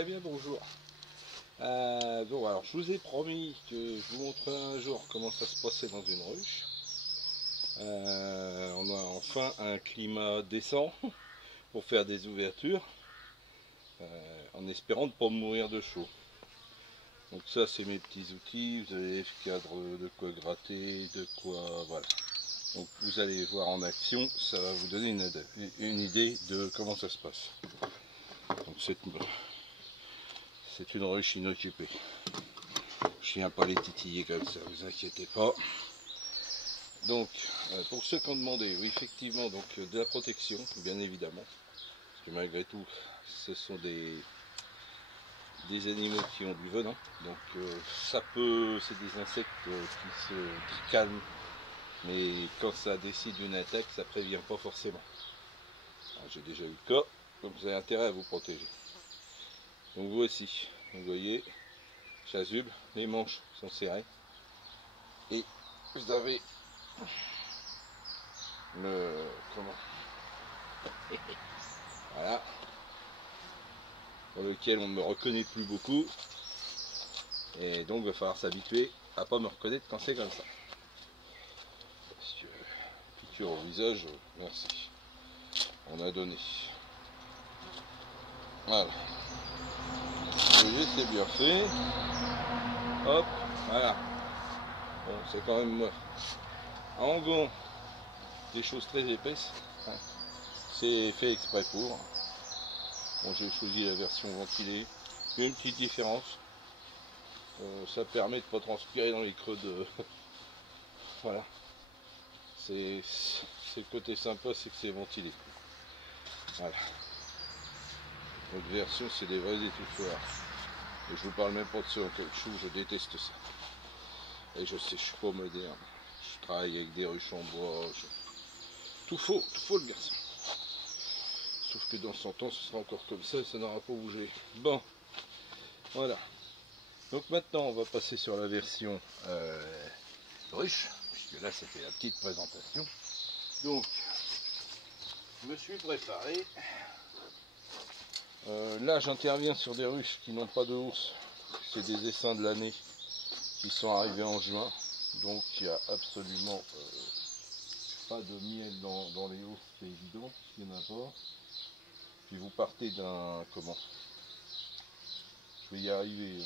Eh bien bonjour. Bon alors je vous ai promis que je vous montrerai un jour comment ça se passait dans une ruche. On a enfin un climat décent pour faire des ouvertures, en espérant ne pas mourir de chaud. Donc ça c'est mes petits outils, vous avez F-cadre, de quoi gratter, de quoi voilà. Donc vous allez voir en action, ça va vous donner une idée de comment ça se passe. Donc c'est une ruche inoccupée. Je viens pas les titiller comme ça, vous inquiétez pas. Donc, pour ceux qui ont demandé, oui effectivement, donc de la protection, bien évidemment. Parce que malgré tout, ce sont des animaux qui ont du venin. Donc c'est des insectes qui calment. Mais quand ça décide une attaque, ça prévient pas forcément. J'ai déjà eu le cas, donc vous avez intérêt à vous protéger. Donc voici, vous voyez, chasuble, les manches sont serrées. Et vous avez voilà, pour lequel on ne me reconnaît plus beaucoup. Et donc il va falloir s'habituer à pas me reconnaître quand c'est comme ça. Parce que piqûre au visage, merci. On a donné. Voilà. Vous voyez, c'est bien fait. Hop, voilà. Bon, c'est quand même en gants, des choses très épaisses. C'est fait exprès pour. Bon, j'ai choisi la version ventilée. Il y a une petite différence. Ça permet de ne pas transpirer dans les creux de. Voilà. C'est le côté sympa, c'est que c'est ventilé. Voilà. Notre version, c'est des vrais étouffoirs. Et je vous parle même pas de ça en caoutchouc, je déteste ça. Et je sais, je suis pas moderne. Je travaille avec des ruches en bois. Tout faux le garçon. Sauf que dans 100 ans, ce sera encore comme ça et ça n'aura pas bougé. Bon, voilà. Donc maintenant, on va passer sur la version ruche, puisque là, c'était la petite présentation. Donc, je me suis préparé. Là, j'interviens sur des ruches qui n'ont pas de housse. C'est des essaims de l'année qui sont arrivés en juin. Donc, il n'y a absolument pas de miel dans les hausses, c'est évident, puisqu'il n'y en a pas. Puis vous partez d'un... Comment? Je vais y arriver.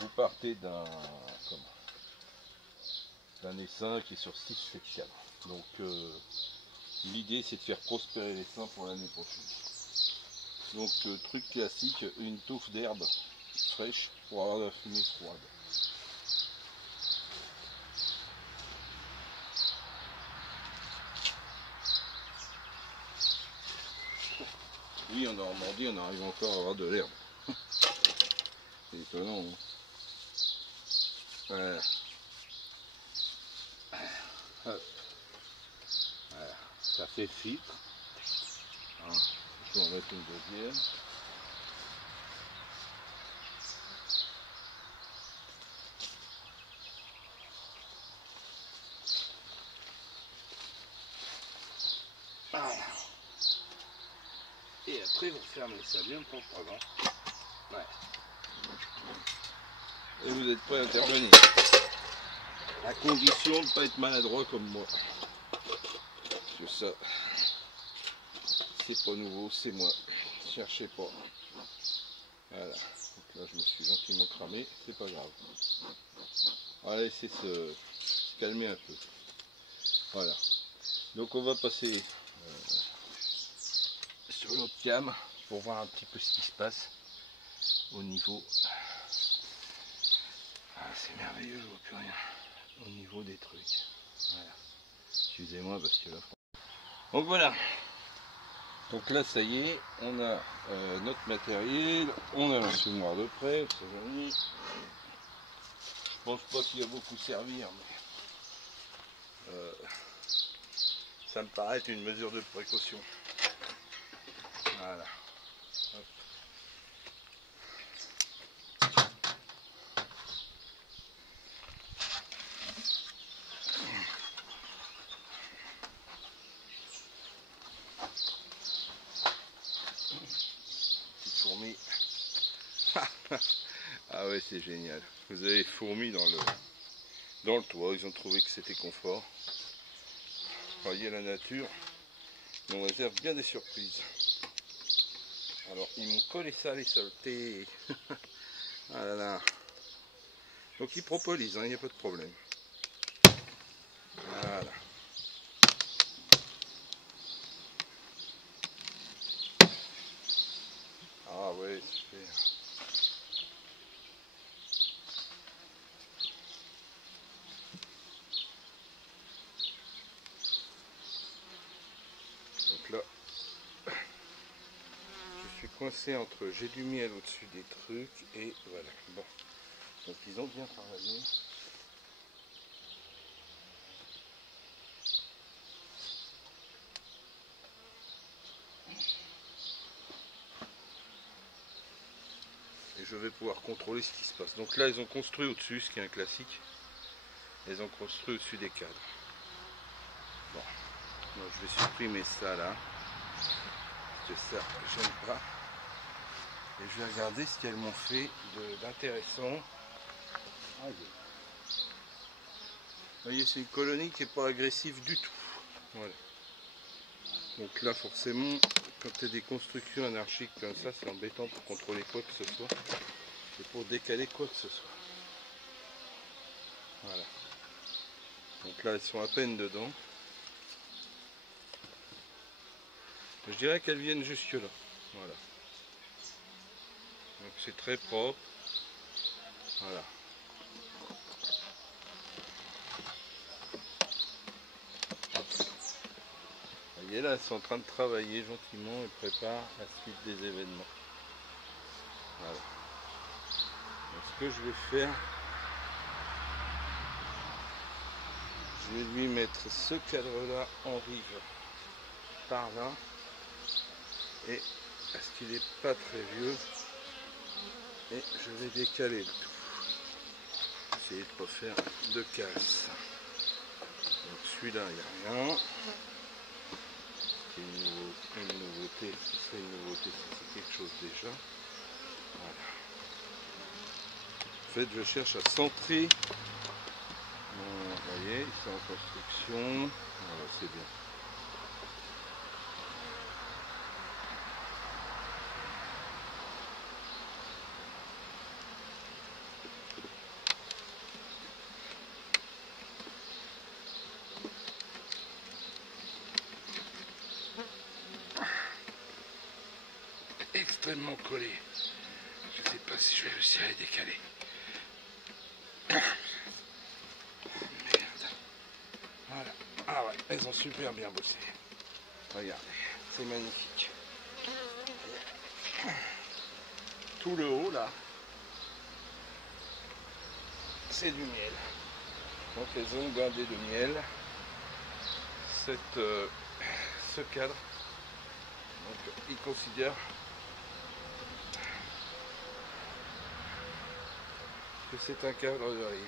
Vous partez d'un... Comment? D'un essaim qui est sur 6-7 cadres. Donc, l'idée, c'est de faire prospérer l'essaim pour l'année prochaine. Donc truc classique, une touffe d'herbe fraîche pour avoir la fumée froide. Oui, en Normandie, on arrive encore à avoir de l'herbe. C'est étonnant. Hein. Voilà. Hop. Voilà. Ça fait filtre. Hein. Je vais en mettre une deuxième. Voilà. Et après, vous fermez ça bien proprement. Ouais. Et vous êtes prêt à intervenir. À condition de ne pas être maladroit comme moi. Parce que ça, c'est pas nouveau, c'est moi. Cherchez pas. Voilà. Donc là, je me suis gentiment cramé, c'est pas grave. On va laisser se calmer un peu. Voilà. Donc on va passer sur l'autre cam pour voir un petit peu ce qui se passe au niveau. Ah, c'est merveilleux, je vois plus rien. Au niveau des trucs. Voilà. Excusez-moi parce que là. Donc voilà. Donc là ça y est, on a notre matériel, on a l'enfumoir de près, je pense pas qu'il va beaucoup servir, mais ça me paraît être une mesure de précaution. Voilà. Hop. Ah ouais, c'est génial. Vous avez fourmis dans le toit. Ils ont trouvé que c'était confort. Vous voyez la nature. Et on réserve bien des surprises. Alors, ils m'ont collé ça, les saletés. Ah là là. Donc, ils propolisent, il n'y a pas de problème. Voilà. Ah ouais, super. Donc là, je suis coincé entre j'ai du miel au-dessus des trucs et voilà. Bon, donc ils ont bien travaillé. Et je vais pouvoir contrôler ce qui se passe. Donc là, ils ont construit au-dessus, ce qui est un classique. Ils ont construit au-dessus des cadres. Bon, donc je vais supprimer ça là. Parce que ça, j'aime pas. Et je vais regarder ce qu'elles m'ont fait d'intéressant. Vous voyez, c'est une colonie qui n'est pas agressive du tout. Voilà. Donc là, forcément, quand tu as des constructions anarchiques comme ça, c'est embêtant pour contrôler quoi que ce soit. Et pour décaler quoi que ce soit. Voilà. Donc là, elles sont à peine dedans. Je dirais qu'elles viennent jusque là. Voilà. Donc c'est très propre. Voilà. Vous voyez là, elles sont en train de travailler gentiment et préparent la suite des événements. Voilà. Donc ce que je vais faire, je vais lui mettre ce cadre-là en rive par là. Et parce qu'il n'est pas très vieux, et je vais décaler le tout. Essayer de ne pas faire de casse. Donc celui-là, il n'y a rien. C'est une nouveauté, ce serait une nouveauté si c'est quelque chose déjà. Voilà. En fait, je cherche à centrer. Vous voyez, ils sont en construction. Voilà, c'est bien. Extrêmement collé. Je ne sais pas si je vais réussir à les décaler. Merde. Voilà. Ah ouais, elles ont super bien bossé. Regardez, c'est magnifique. Tout le haut là, c'est du miel. Donc elles ont blindé de miel ce cadre. Donc ils considèrent que c'est un cadre de rive.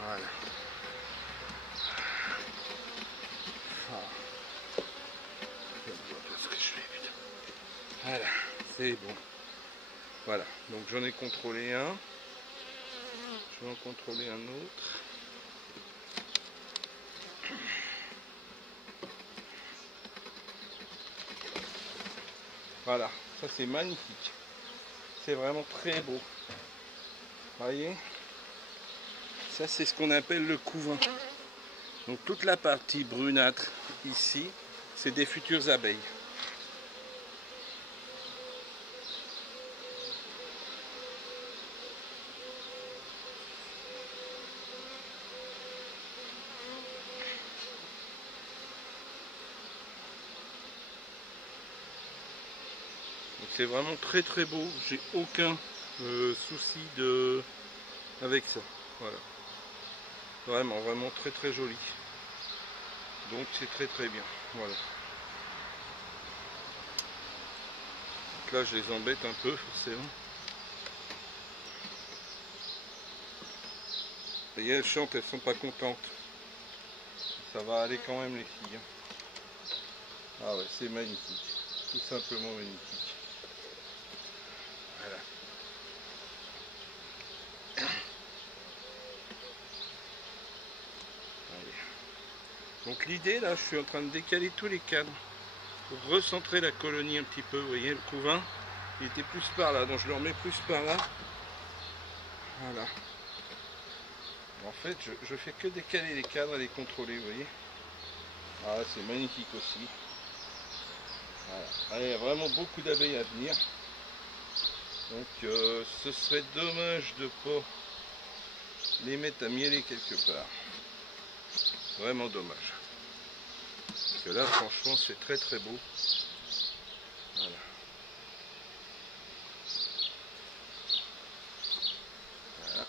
Voilà. Voilà, c'est bon. Voilà, donc j'en ai contrôlé un. Je vais en contrôler un autre. Voilà, ça c'est magnifique. C'est vraiment très beau. Voyez, ça c'est ce qu'on appelle le couvain. Donc toute la partie brunâtre ici, c'est des futures abeilles. C'est vraiment très très beau, j'ai aucun souci avec ça. Voilà. Vraiment, vraiment très très joli. Donc c'est très très bien. Voilà. Donc là je les embête un peu forcément. Vous voyez, elles chantent, elles sont pas contentes. Ça va aller quand même les filles. Ah ouais, c'est magnifique, tout simplement magnifique. Voilà. Allez. Donc l'idée là, je suis en train de décaler tous les cadres pour recentrer la colonie un petit peu. Vous voyez, le couvain, il était plus par là, donc je le remets plus par là. Voilà. En fait, je fais que décaler les cadres et les contrôler, vous voyez. Ah, c'est magnifique aussi. Voilà. Allez, il y a vraiment beaucoup d'abeilles à venir. Donc, ce serait dommage de ne pas les mettre à mieler quelque part. Vraiment dommage. Parce que là, franchement, c'est très très beau. Voilà. Voilà.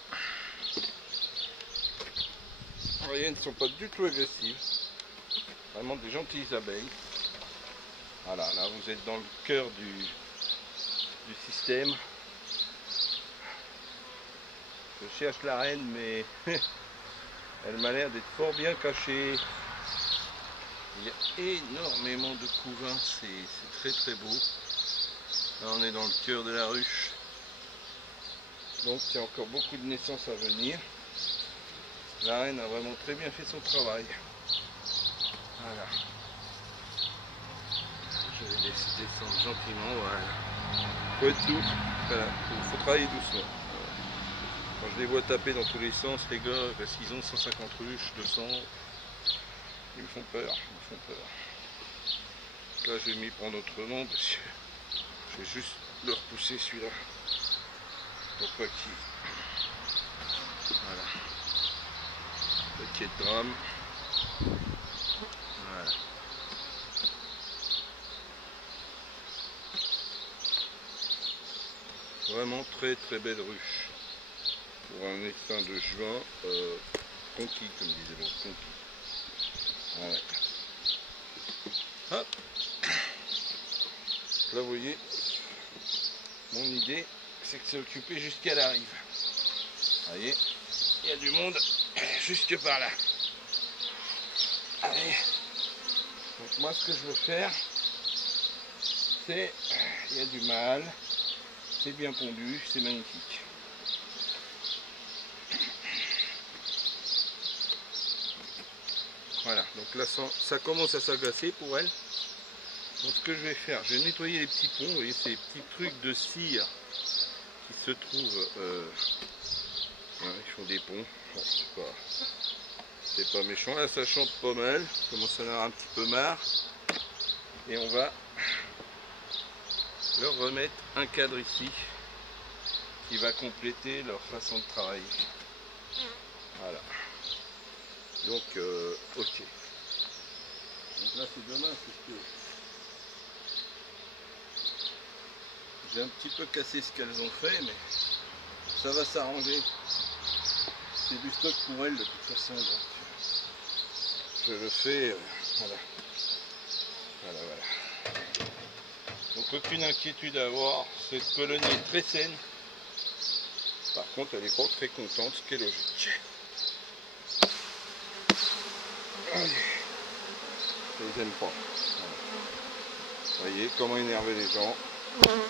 Vous voyez, elles ne sont pas du tout agressives. Vraiment des gentilles abeilles. Voilà, là vous êtes dans le cœur du système. Je cherche la reine, mais elle m'a l'air d'être fort bien cachée. Il y a énormément de couvains, c'est très très beau. Là on est dans le cœur de la ruche. Donc il y a encore beaucoup de naissances à venir. La reine a vraiment très bien fait son travail. Voilà. Je vais descendre gentiment, voilà. Faut être doux, voilà. Faut travailler doucement. Quand je les vois taper dans tous les sens, les gars, parce qu'ils ont 150 ruches, 200, ils me font peur, ils me font peur. Là, je vais m'y prendre autrement, parce que je vais juste le repousser celui-là. Pour pas qu'il... Voilà. Pas qu'il y ait de drame. Voilà. Vraiment très très belle ruche. Pour un essaim de juin, conquis, comme disait l'autre, conquis. Voilà. Hop. Là vous voyez, mon idée c'est que c'est occupé jusqu'à la rive. Vous voyez, il y a du monde jusque par là. Allez. Donc moi ce que je veux faire, c'est, il y a du mâle, c'est bien pondu, c'est magnifique. Voilà, donc là ça commence à s'agacer pour elle. Donc ce que je vais faire, je vais nettoyer les petits ponts, vous voyez ces petits trucs de cire qui se trouvent, voilà, ils font des ponts, bon, c'est pas méchant, là ça chante pas mal, je commence à en avoir un petit peu marre, et on va leur remettre un cadre ici, qui va compléter leur façon de travailler. Voilà, donc ok. Donc là c'est dommage parce que j'ai un petit peu cassé ce qu'elles ont fait, mais ça va s'arranger. C'est du stock pour elles de toute façon, donc je le fais, voilà. Voilà, voilà. Donc aucune inquiétude à avoir, cette colonie est très saine. Par contre elle n'est pas très contente, ce qui est logique. Allez. Je les aime pas. Voilà. Vous voyez comment énerver les gens. Voilà.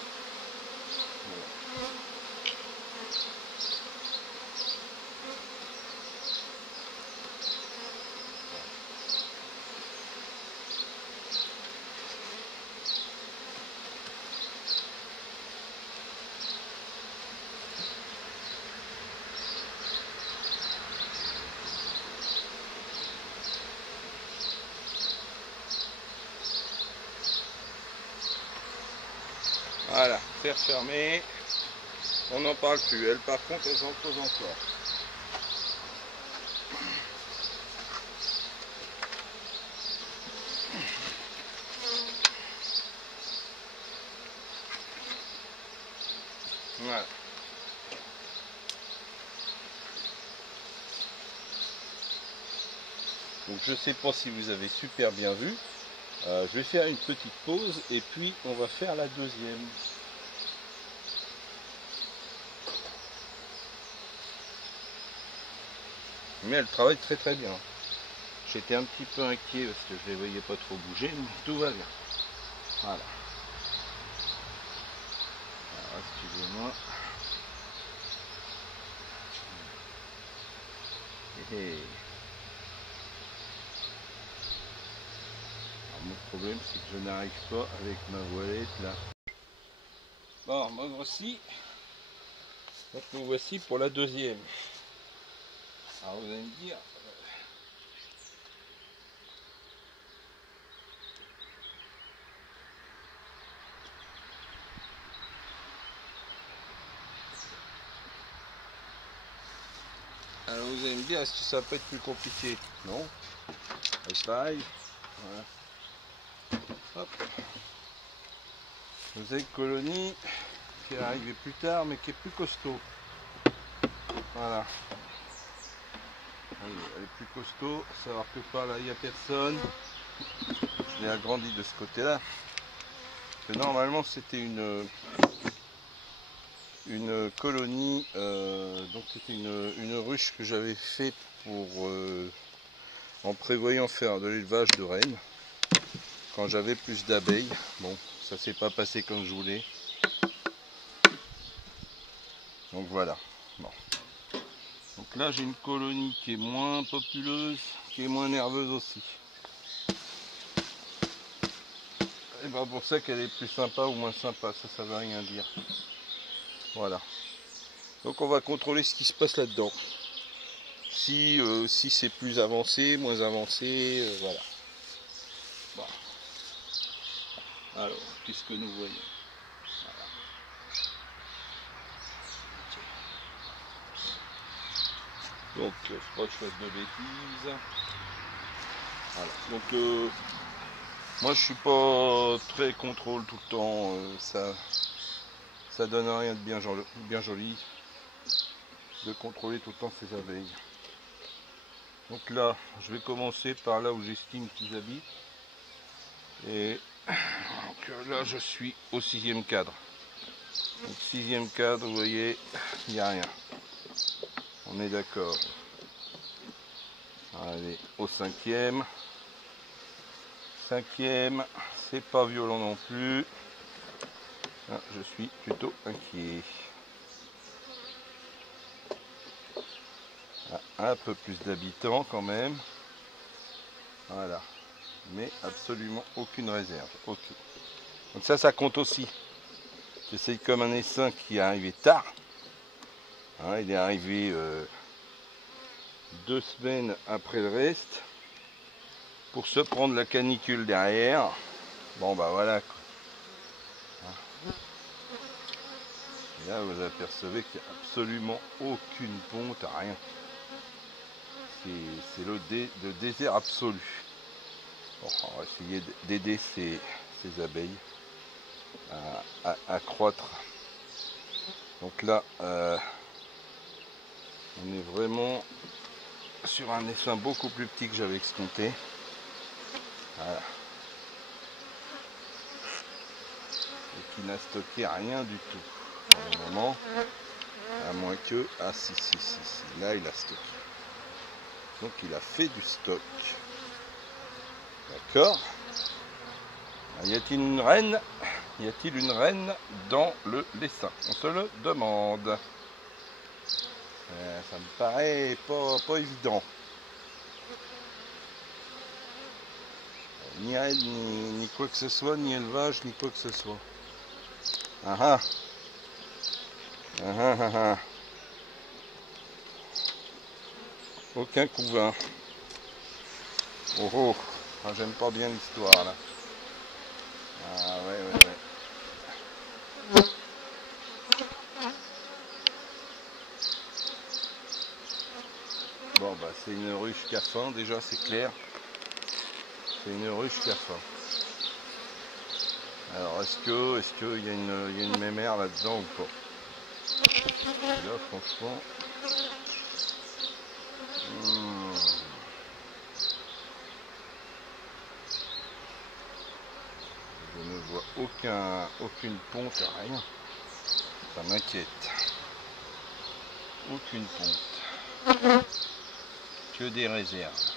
Voilà, c'est refermé. On n'en parle plus. Elles, par contre, elles en posent encore. Voilà. Donc je ne sais pas si vous avez super bien vu. Je vais faire une petite pause et puis on va faire la deuxième. Mais elle travaille très très bien. J'étais un petit peu inquiet parce que je les voyais pas trop bouger, mais tout va bien. Voilà. Alors, excusez-moi. Alors, mon problème, c'est que je n'arrive pas avec ma voilette là. Bon, me voici. Donc me voici pour la deuxième. Alors vous allez me dire. Alors vous allez me dire, est-ce que ça peut être plus compliqué? Non. C'est pareil. Voilà. Hop. Vous avez une colonie qui est arrivée plus tard mais qui est plus costaud. Voilà. Elle est plus costaud, savoir que par là il n'y a personne. Je l'ai agrandi de ce côté là. Que normalement c'était une colonie, donc c'était une ruche que j'avais faite pour en prévoyant faire de l'élevage de rennes quand j'avais plus d'abeilles. Bon, ça s'est pas passé comme je voulais. Donc voilà. Bon. Donc là j'ai une colonie qui est moins populeuse, qui est moins nerveuse aussi. Et ben pour ça qu'elle est plus sympa ou moins sympa, ça veut rien dire. Voilà. Donc on va contrôler ce qui se passe là-dedans. Si c'est plus avancé, moins avancé, voilà. Bon. Alors, qu'est-ce que nous voyons? Voilà. Donc, faut pas que je fasse de bêtises. Voilà. Donc, moi je suis pas très contrôle tout le temps. Ça donne rien de bien joli de contrôler tout le temps ces abeilles. Donc là, je vais commencer par là où j'estime qu'ils habitent. Et donc là, je suis au 6e cadre. Donc 6e cadre, vous voyez, il n'y a rien. On est d'accord. Allez, au 5e. 5e, c'est pas violent non plus. Ah, je suis plutôt inquiet. Ah, un peu plus d'habitants quand même. Voilà. Mais absolument aucune réserve. Aucune. Donc ça compte aussi. C'est comme un essaim qui est arrivé tard. Hein, il est arrivé 2 semaines après le reste. Pour se prendre la canicule derrière. Bon bah voilà. Et là vous apercevez qu'il n'y a absolument aucune ponte, rien. C'est le désert absolu. Bon, on va essayer d'aider ces abeilles à croître. Donc là, on est vraiment sur un essaim beaucoup plus petit que j'avais escompté. Voilà. Et qui n'a stocké rien du tout pour le moment. À moins que... Ah si, là il a stocké. Donc il a fait du stock. D'accord. Y a-t-il une reine? Y a-t-il une reine dans l'essaim? On se le demande. Ça me paraît pas évident. Ni reine, ni quoi que ce soit, ni élevage, ni quoi que ce soit. Ah ah. Ah ah ah ah. Aucun couvain. Oh oh. Ah, j'aime pas bien l'histoire là. Ah ouais. Bon bah c'est une ruche qui a faim déjà, c'est clair. C'est une ruche qui a faim. Alors est-ce qu'il y a une mémère là-dedans ou pas? Là franchement. Je ne vois aucune ponte, rien. Ça m'inquiète. Aucune ponte. Que des réserves.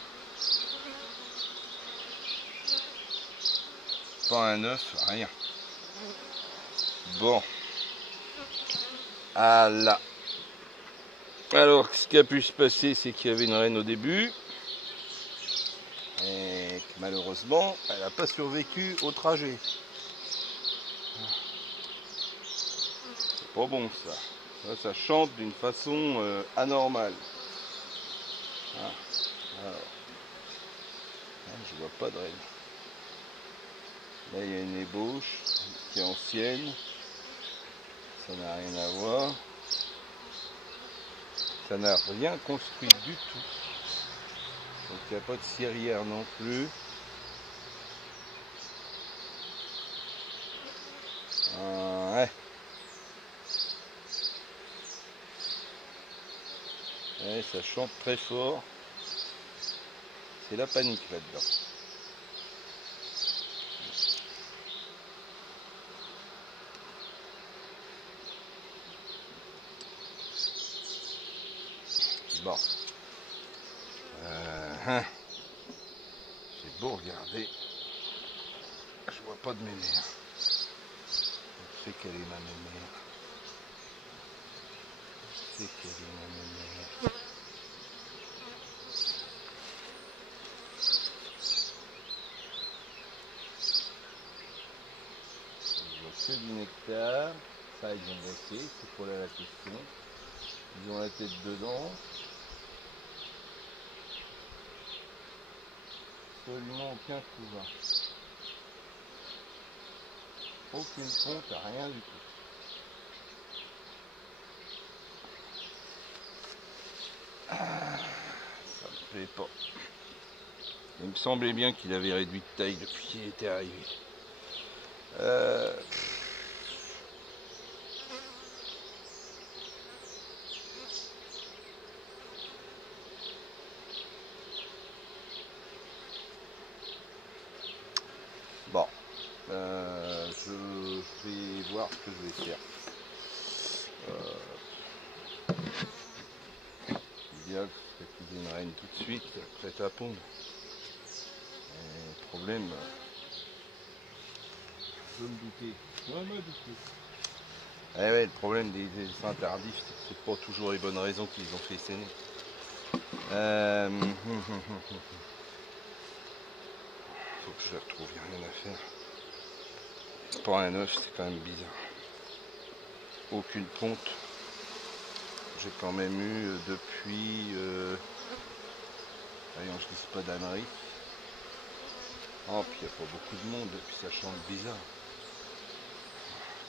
pas un œuf, rien. Bon. Ah là. Alors, ce qui a pu se passer, c'est qu'il y avait une reine au début. Et que malheureusement, elle n'a pas survécu au trajet. C'est pas bon ça. Ça chante d'une façon anormale. Ah. Alors, je vois pas de reine. Là, il y a une ébauche qui est ancienne. Ça n'a rien à voir. Ça n'a rien construit du tout. Donc il n'y a pas de cirière non plus. Ouais. Ouais, ça chante très fort. C'est la panique là-dedans. Bon. J'ai beau regarder. Je vois pas de mémère. Je sais quelle est ma mémère. Je sais quelle est ma mémère. Je vois que du nectar. Ça, ils ont bossé. C'est pour la question. Ils ont la tête dedans. Absolument aucun couvain. Aucune ponte, rien du tout. Ça me plaît pas. Il me semblait bien qu'il avait réduit de taille depuis qu'il était arrivé. Bon, je vais voir ce que je vais faire. L'idéal serait qu'il y ait une reine tout de suite, prête à pondre. Et le problème, je me doutais. Eh ouais, le problème des essais tardifs, c'est que c'est pas toujours les bonnes raisons qu'ils ont fait saigner. Faut que je les retrouve, il n'y a rien à faire. Pour un œuf, c'est quand même bizarre. Aucune ponte. J'ai quand même eu depuis... Voyons, je dis pas d'ânerie. Oh, puis il n'y a pas beaucoup de monde, puis ça chante bizarre.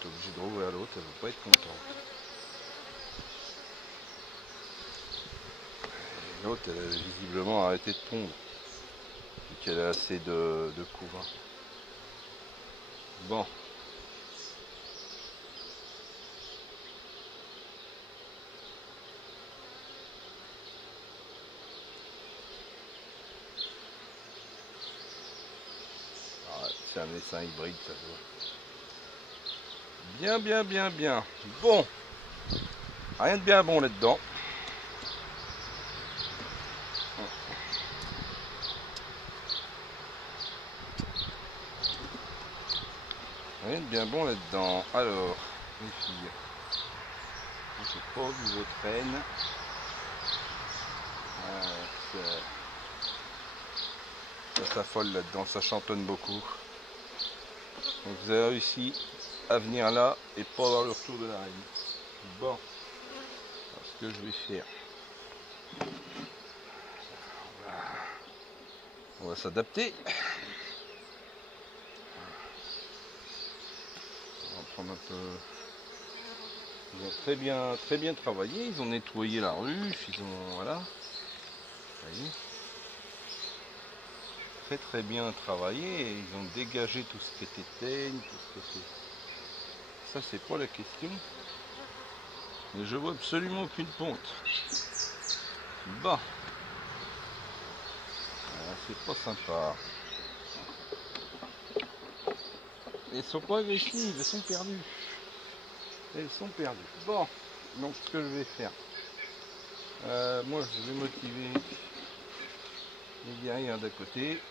T'es obligé de rouvrir l'autre, elle ne va pas être contente. L'autre, elle a visiblement arrêté de pondre, vu qu'elle a assez de couvain. Bon. C'est un essaim hybride, ça se voit. Bien, bien, bien, bien. Bon. Rien de bien bon là-dedans. Rien de bien bon là-dedans. Alors, les filles. J'ai pas vu votre reine. Ça s'affole là-dedans, ça chantonne beaucoup. Donc vous avez réussi à venir là et pas avoir le retour de la reine. Bon, alors, ce que je vais faire, on va s'adapter. On va prendre un peu. Ils ont très bien travaillé. Ils ont nettoyé la ruche. Ils ont voilà. Vous voyez. Très bien travaillé. Ils ont dégagé tout ce qui était teigne, tout ce qui était. Ça c'est pas la question. Mais je vois absolument aucune ponte. Bon. C'est pas sympa. Elles sont pas agressives, elles sont perdues. Elles sont perdues. Bon, donc ce que je vais faire. Moi je vais motiver les guerrières d'à côté.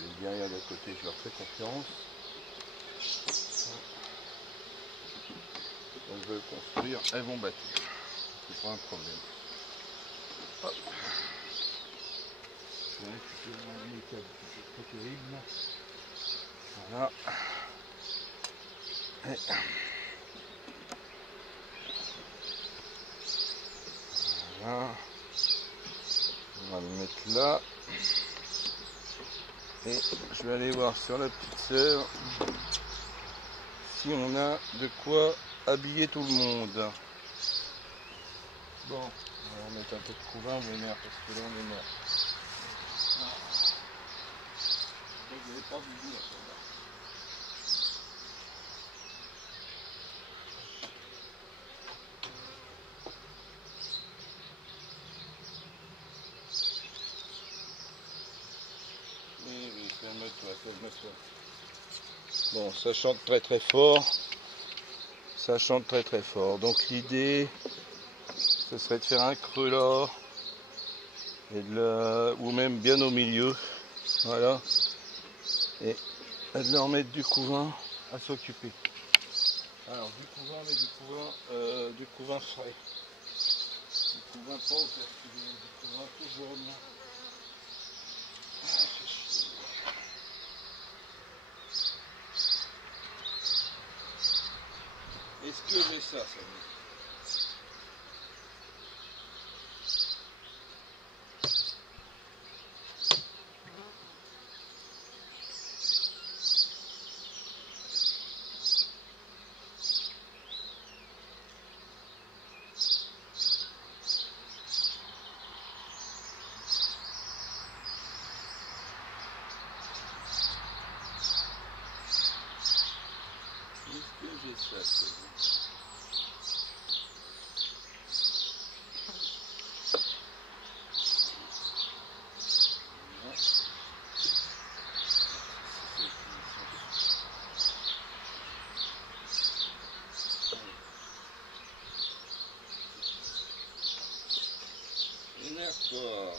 Les derrière d'à côté, je leur fais confiance. Elles veulent construire, elles vont bâtir. C'est pas un problème. Hop. C'est pas terrible. Voilà. Et voilà. On va le mettre là. Et je vais aller voir sur la petite sœur si on a de quoi habiller tout le monde. Bon, on va mettre un peu de couvain, on est merde, parce que là on est mort. Vous n'avez pas vu là, celle-là. Oui, calme-toi, calme-toi. Bon, ça chante très très fort. Ça chante très très fort. Donc l'idée, ce serait de faire un creux là. Et ou même bien au milieu. Voilà. Et de leur mettre du couvain à s'occuper. Alors du couvain, mais du couvain frais. Du couvain pas au fertilisé, du couvain tout jaune. Est-ce que j'ai ça, énerve-toi.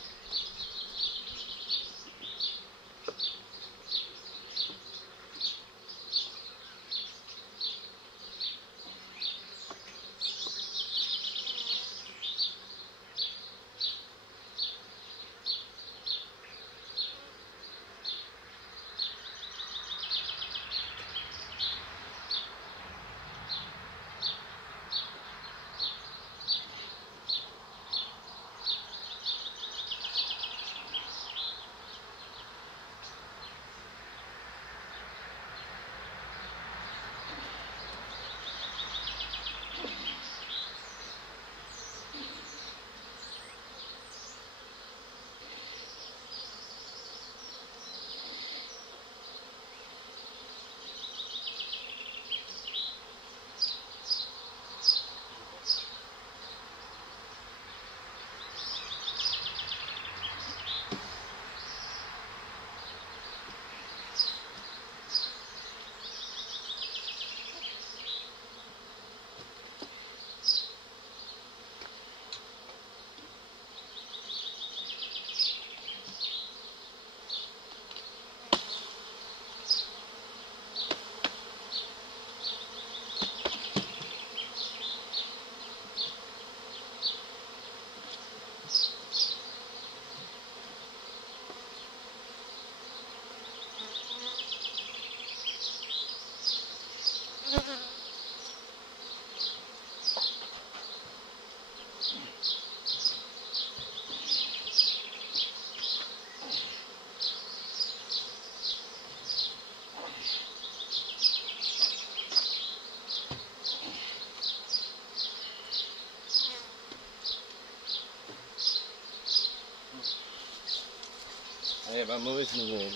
Eh ben, mauvaise nouvelle.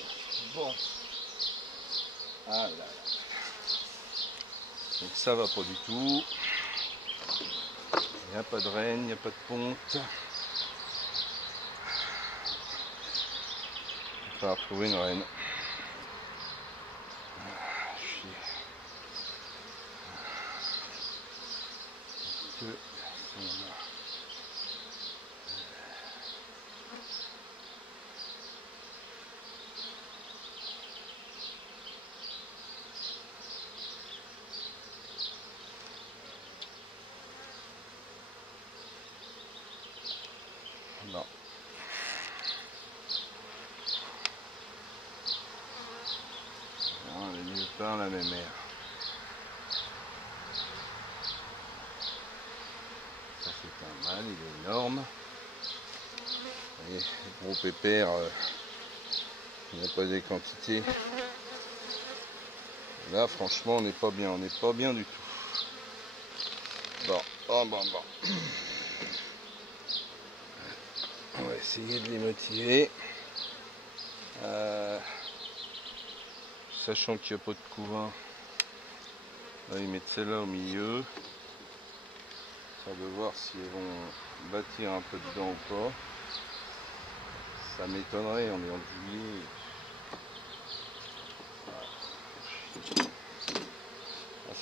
Bon. Ah là là. Donc ça va pas du tout. Il n'y a pas de reine, il n'y a pas de ponte. Il va falloir trouver une reine. dans la même aire. Ça c'est un mâle, il est énorme. Et gros pépère, il n'y a pas des quantités. Là franchement on n'est pas bien du tout. Bon, on va essayer de les motiver. Sachant qu'il n'y a pas de couvain, là ils mettent celle-là au milieu. Ça de voir si elles vont bâtir un peu dedans ou pas. Ça m'étonnerait, on est en juillet.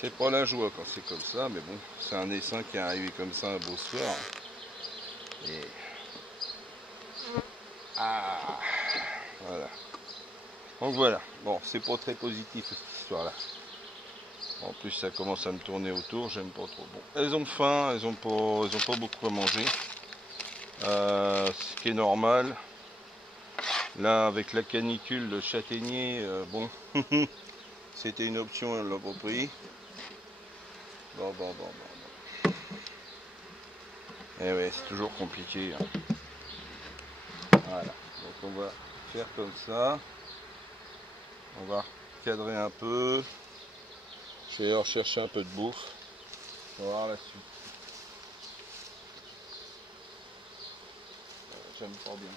C'est pas la joie quand c'est comme ça, mais bon, c'est un essaim qui est arrivé comme ça un beau soir. Et voilà. Donc voilà, bon, c'est pas très positif cette histoire-là. En plus, ça commence à me tourner autour, j'aime pas trop. Bon, elles ont faim, elles ont pas beaucoup à manger, ce qui est normal. Là, avec la canicule, le châtaignier, bon, c'était une option, elle l'a pas pris. Bon. Et ouais, c'est toujours compliqué. Hein. Voilà, donc on va faire comme ça. On va cadrer un peu. Je vais aller rechercher un peu de bouffe. On va voir la suite. J'aime pas bien.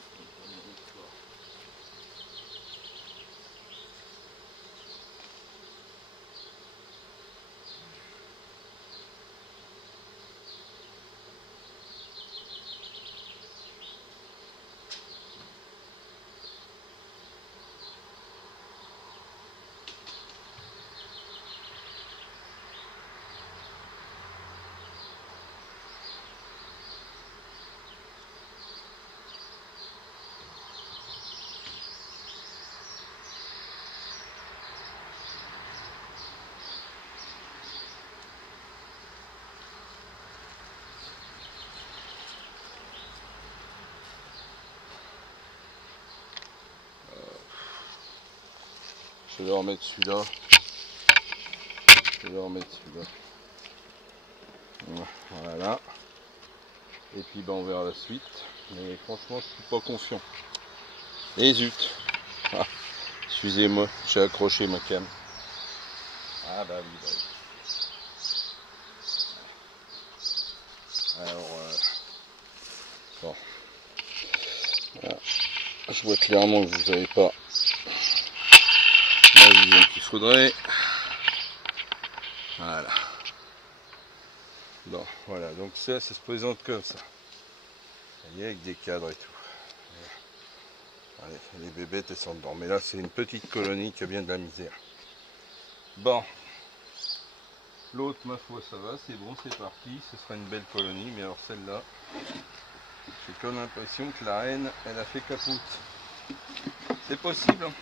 Je vais leur remettre celui-là. Voilà. Et puis ben, on verra la suite. Mais franchement, je suis pas confiant. Et zut. Ah, excusez-moi, j'ai accroché ma cam. Ah bah oui. Alors, bon. Voilà. Je vois clairement que vous n'avez pas la vision qu'il faudrait. Voilà. Bon, voilà, donc ça se présente comme ça. Vous voyez, avec des cadres et tout. Allez, les bébêtes elles sont dedans. Mais là, c'est une petite colonie qui a bien de la misère. Bon. L'autre, ma foi, ça va, c'est bon, c'est parti. Ce sera une belle colonie. Mais alors celle-là, j'ai comme l'impression que la reine, elle a fait capoute. C'est possible. Hein,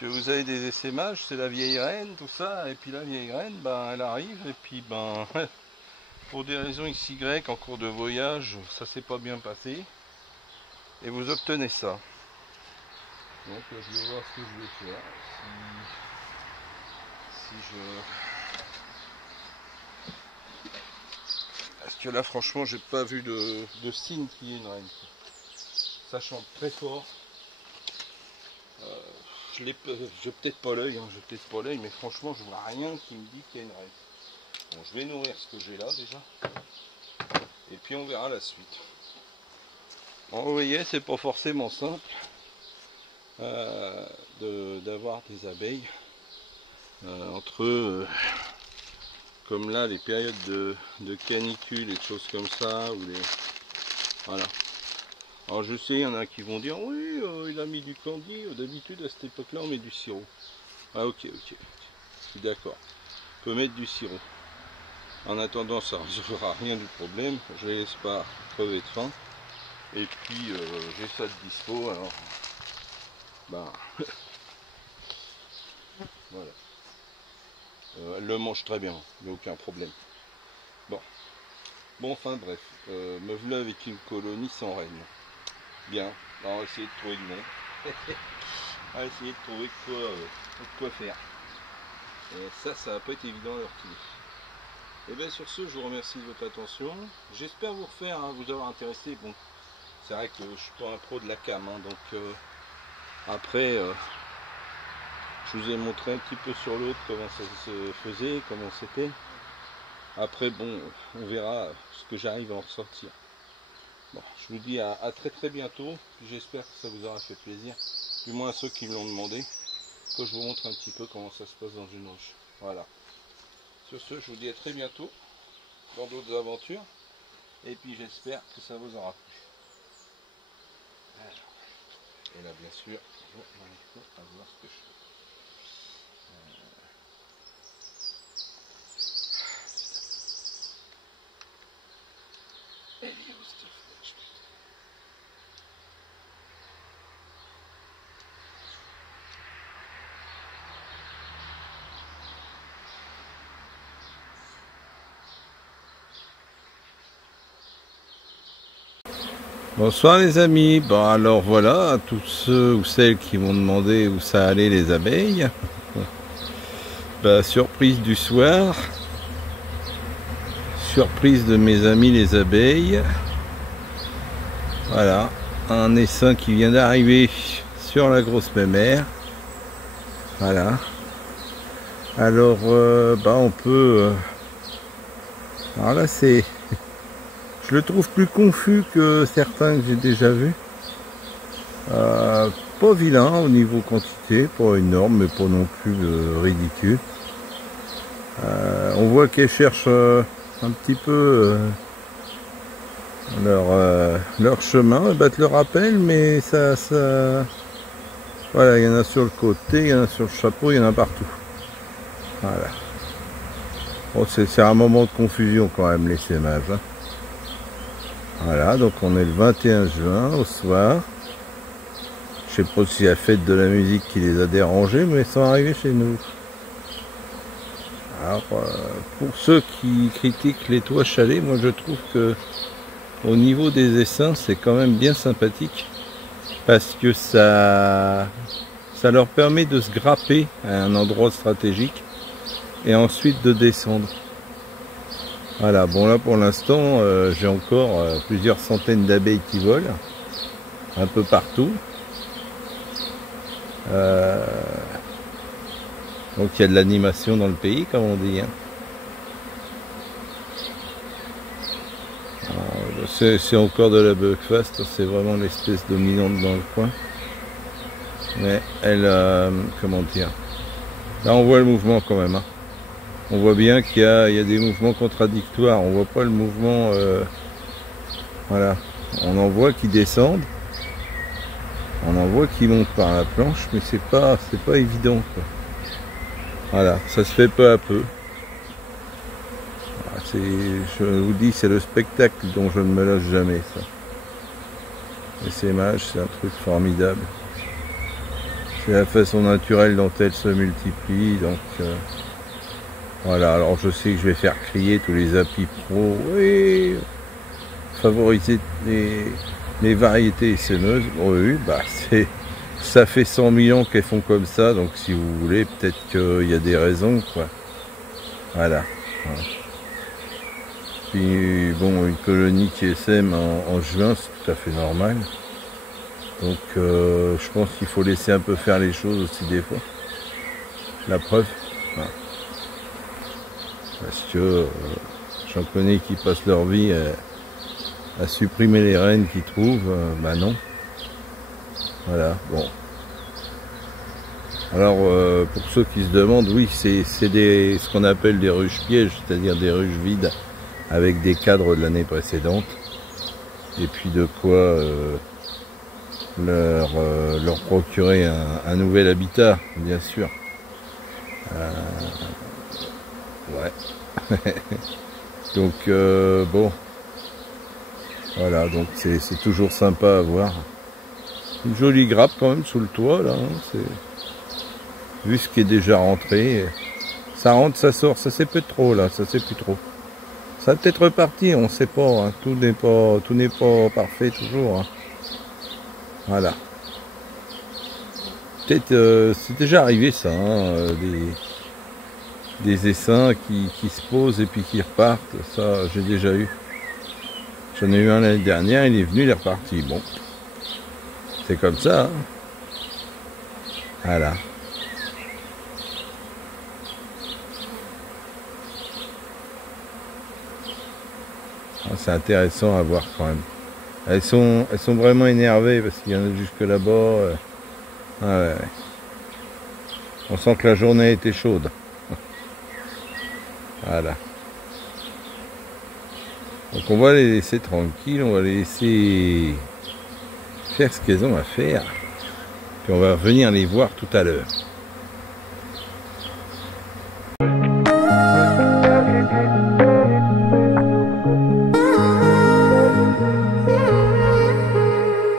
que vous avez des essaimages, c'est la vieille reine, tout ça, et puis la vieille reine, ben, elle arrive, et puis ben, pour des raisons XY, en cours de voyage, ça s'est pas bien passé, et vous obtenez ça. Donc je vais voir ce que je vais faire, si je... Parce que là, franchement, j'ai pas vu de signe qu'il y ait une reine. Ça chante très fort. J'ai peut-être pas l'œil, mais franchement je vois rien qui me dit qu'il y a une reine. Bon, je vais nourrir ce que j'ai là déjà, et puis on verra la suite. Bon, vous voyez, c'est pas forcément simple d'avoir des abeilles entre comme là les périodes de canicule et de choses comme ça, ou les voilà. Alors je sais, il y en a qui vont dire oui, il a mis du candy, d'habitude à cette époque là on met du sirop. Ah ok, je suis d'accord, on peut mettre du sirop. En attendant, ça ne résolvera rien du problème, je les laisse pas crever de faim. Et puis j'ai ça de dispo, alors ben voilà. Elle le mange très bien, il n'y a aucun problème. Bon, enfin bref, me voilà avec une colonie sans reine. Bien, on va essayer de trouver du monde. On va essayer de trouver de quoi faire. Et ça va pas être évident à leur trouver. Et bien sur ce, je vous remercie de votre attention. J'espère vous refaire, vous avoir intéressé. Bon, c'est vrai que je suis pas un pro de la cam, donc après, je vous ai montré un petit peu sur l'autre comment ça se faisait, comment c'était. Après, bon, on verra ce que j'arrive à en ressortir. Bon, je vous dis à très très bientôt. J'espère que ça vous aura fait plaisir, du moins à ceux qui me l'ont demandé, que je vous montre un petit peu comment ça se passe dans une roche. Voilà. Sur ce, je vous dis à très bientôt dans d'autres aventures. Et puis j'espère que ça vous aura plu. Alors, et là, bien sûr, on n'arrive pas à voir ce que je fais. Elle est où cette flèche? Bonsoir les amis, bon alors voilà, à tous ceux ou celles qui m'ont demandé où ça allait les abeilles. Bah, surprise du soir, surprise de mes amis les abeilles. Voilà, un essaim qui vient d'arriver sur la grosse mémère. Voilà. Alors bah on peut... alors là c'est... je le trouve plus confus que certains que j'ai déjà vus. Pas vilain au niveau quantité, pas énorme, mais pas non plus ridicule. On voit qu'elles cherchent un petit peu leur chemin, elles battent le rappel, mais ça... voilà, il y en a sur le côté, il y en a sur le chapeau, il y en a partout. Voilà. Bon, c'est un moment de confusion quand même, les sémages. Voilà, donc on est le 21 juin au soir. Je sais pas si la fête de la musique qui les a dérangés, mais ils sont arrivés chez nous. Alors, pour ceux qui critiquent les toits chalets, moi je trouve que au niveau des essaims, c'est quand même bien sympathique. Parce que ça leur permet de se grapper à un endroit stratégique et ensuite de descendre. Voilà, bon là pour l'instant, j'ai encore plusieurs centaines d'abeilles qui volent, un peu partout. Donc il y a de l'animation dans le pays, comme on dit. C'est encore de la buckfast, c'est vraiment l'espèce dominante dans le coin. Mais elle, comment dire, là on voit le mouvement quand même. On voit bien qu'il y a des mouvements contradictoires. On voit pas le mouvement. Voilà. On en voit qui descendent. On en voit qui montent par la planche, mais c'est pas évident, quoi. Voilà, ça se fait peu à peu. Je vous dis, c'est le spectacle dont je ne me lasse jamais, ça. Les sémages, c'est un truc formidable. C'est la façon naturelle dont elles se multiplient, donc. Voilà, alors je sais que je vais faire crier tous les apipros, oui, favoriser les variétés sémeuses. Oui, bah ça fait 100 000 ans qu'elles font comme ça, donc si vous voulez, peut-être qu'il y a des raisons, quoi. Voilà. Puis bon, une colonie qui sème en juin, c'est tout à fait normal. Donc je pense qu'il faut laisser un peu faire les choses aussi des fois. La preuve. Voilà. Parce que j'en connais qui passent leur vie à supprimer les reines qu'ils trouvent, bah non. Voilà, bon. Alors pour ceux qui se demandent, oui, c'est ce qu'on appelle des ruches pièges, c'est-à-dire des ruches vides avec des cadres de l'année précédente. Et puis de quoi leur procurer un nouvel habitat, bien sûr. Ouais. Donc bon, voilà, donc c'est toujours sympa à voir. Une jolie grappe quand même sous le toit là, vu ce qui est déjà rentré. Ça rentre, ça sort, ça c'est plus trop là, ça c'est plus trop. Ça va peut-être repartir, on sait pas, tout n'est pas parfait toujours. Voilà. Peut-être c'est déjà arrivé ça, des essaims qui se posent et puis qui repartent. Ça, j'ai déjà eu. J'en ai eu un l'année dernière, il est venu, il est reparti. Bon, c'est comme ça. Hein. Voilà. Ah, c'est intéressant à voir quand même. Elles sont vraiment énervées parce qu'il y en a jusque là-bas. Ah ouais. On sent que la journée était chaude. Voilà. Donc on va les laisser tranquilles, on va les laisser faire ce qu'elles ont à faire. Puis on va venir les voir tout à l'heure.